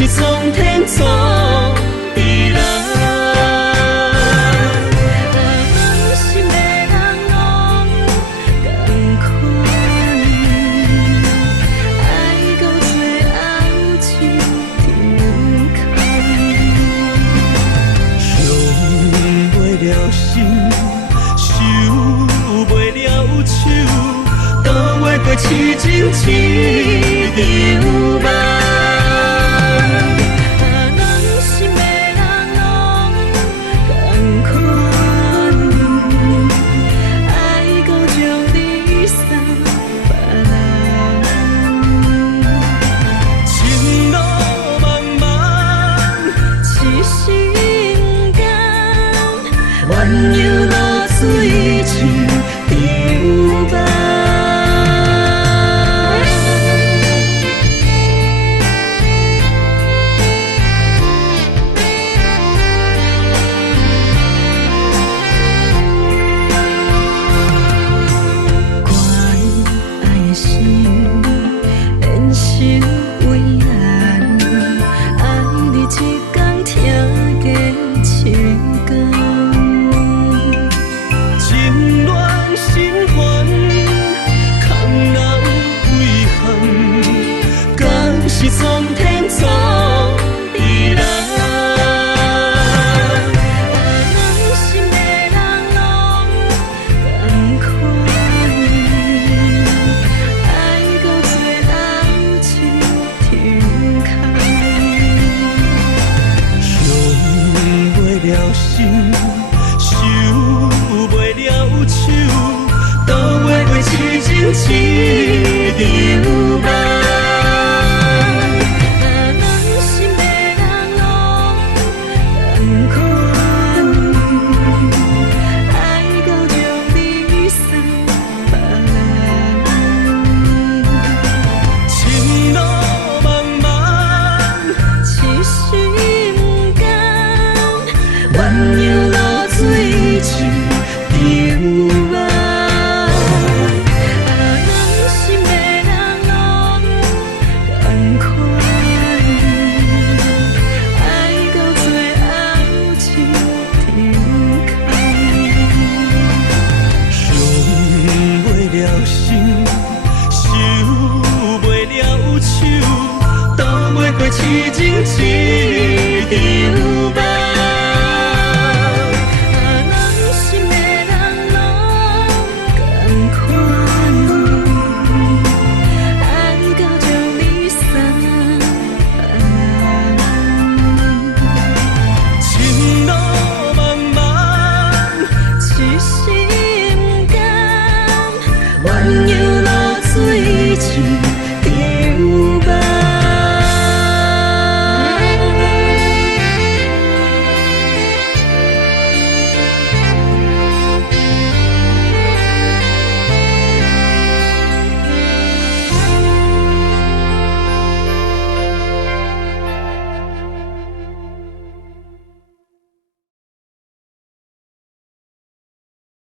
是从天做地人，心的人拢同款，爱到最后就停空，伤袂了心，受袂了手，倒袂过痴情一场梦。鸳鸯落水像长梦。关爱的心，变成为难，爱你一天听过情歌。是从天做地人，心的人拢同款，爱到最后就停空，伤袂了心，受袂了手，倒袂过痴情一场梦。鸳鸯落水像长梦，心的人拢同款，爱到最后就停空，伤袂了心，受袂了手，倒袂过痴情一场梦。鸳鸯落水像